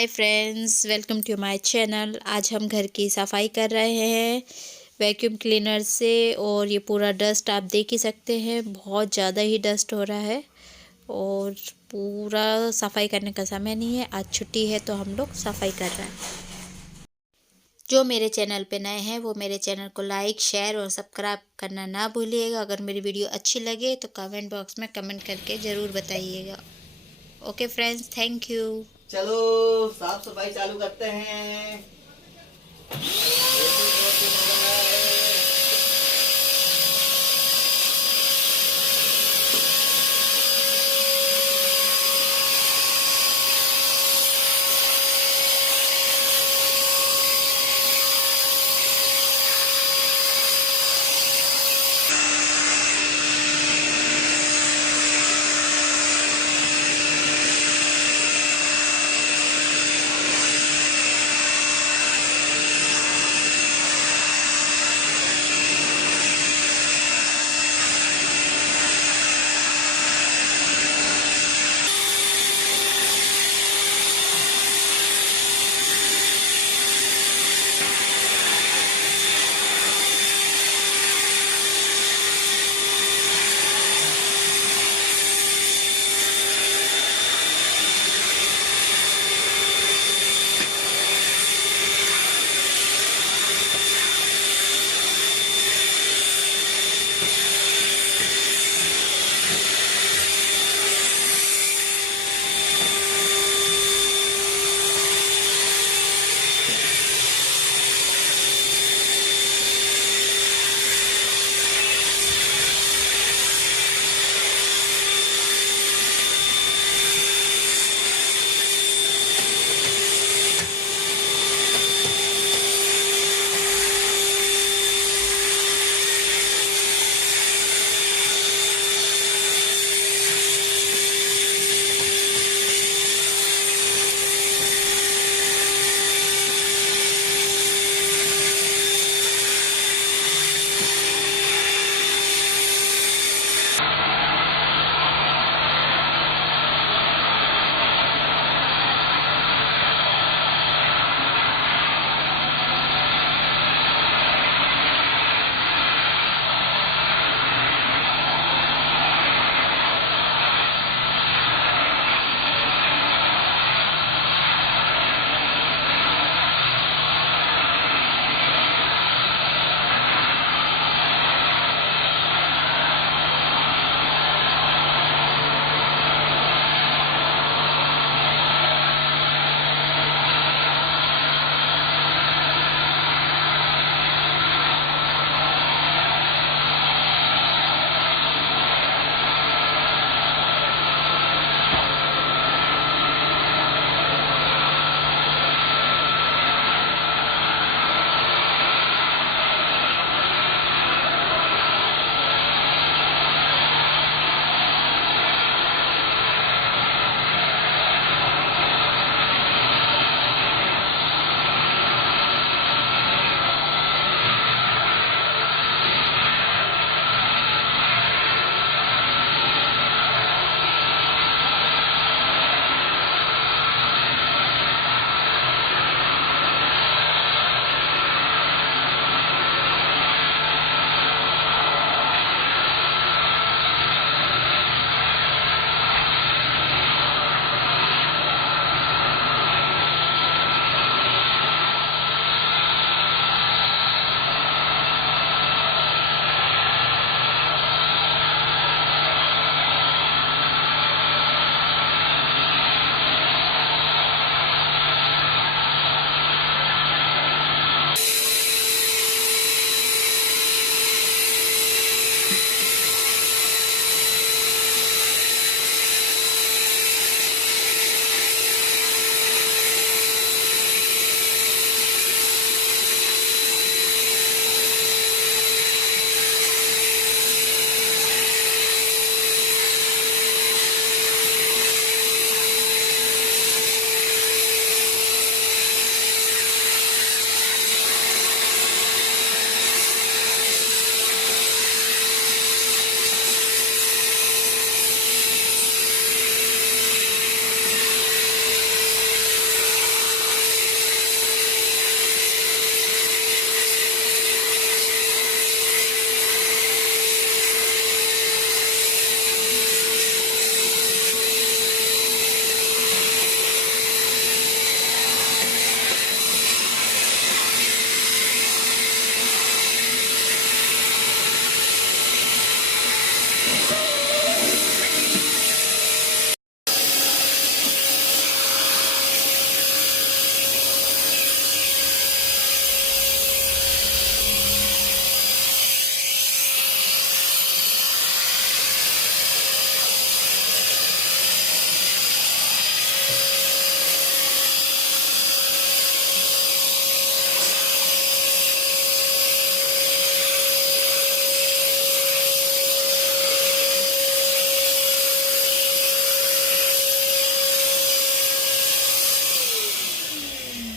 Hi friends, welcome to my channel. आज हम घर की सफाई कर रहे हैं वैक्यूम क्लीनर से। और ये पूरा डस्ट आप देख ही सकते हैं, बहुत ज़्यादा ही डस्ट हो रहा है। और पूरा सफाई करने का समय नहीं है, आज छुट्टी है तो हम लोग सफाई कर रहे हैं। जो मेरे चैनल पे नए हैं वो मेरे चैनल को लाइक, शेयर और सब्सक्राइब करना ना भूलिएगा। अगर मेरी वीडियो अच्छी लगे तो कमेंट बॉक्स में कमेंट करके ज़रूर बताइएगा। Okay friends, thank you. चलो साफ सफाई चालू करते हैं। बहुत दिन हो गया है।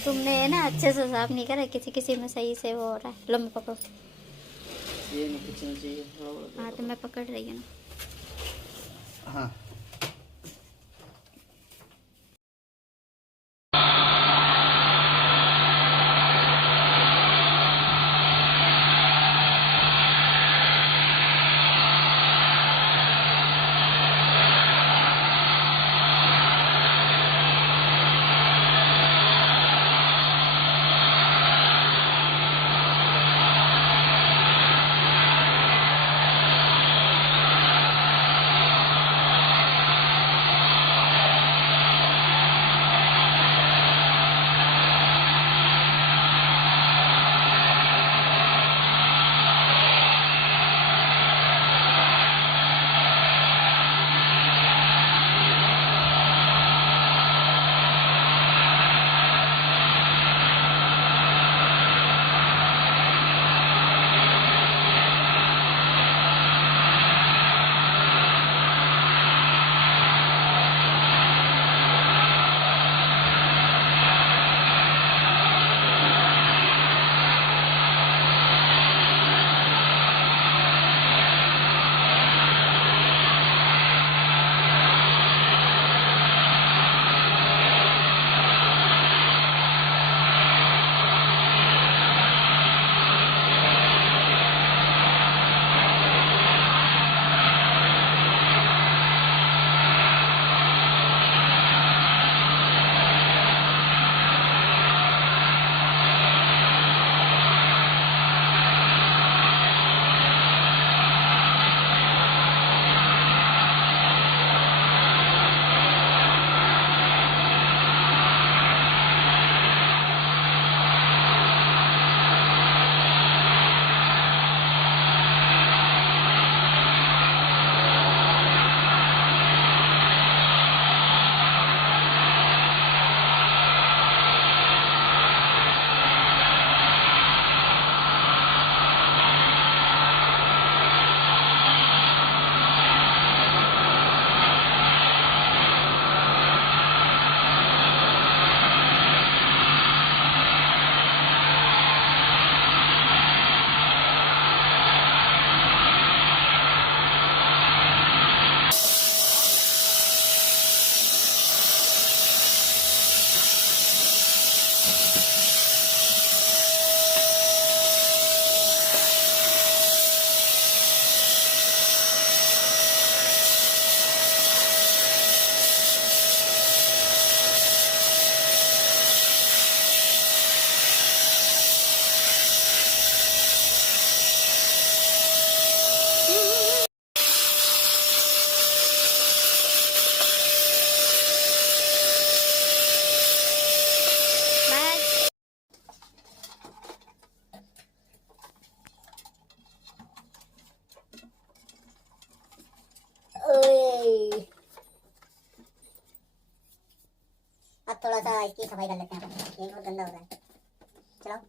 तुमने ना अच्छे से साफ नहीं करा, किसी किसी में सही से वो हो रहा है। लो मैं पकड़ो। ये नहीं खींचना चाहिए हाँ तो मैं पकड़ रही हूँ ना। हाँ। बस। ओए, अब थोड़ा सा इसकी सफाई कर लेते हैं अपन। ये बहुत गंदा हो रहा है। चलो।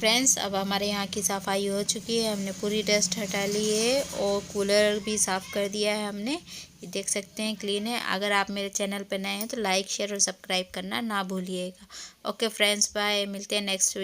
फ्रेंड्स, अब हमारे यहाँ की सफाई हो चुकी है। हमने पूरी डस्ट हटा ली है और कूलर भी साफ़ कर दिया है हमने। ये देख सकते हैं क्लीन है। अगर आप मेरे चैनल पर नए हैं तो लाइक शेयर और सब्सक्राइब करना ना भूलिएगा। ओके फ्रेंड्स, बाय, मिलते हैं नेक्स्ट वीडियो।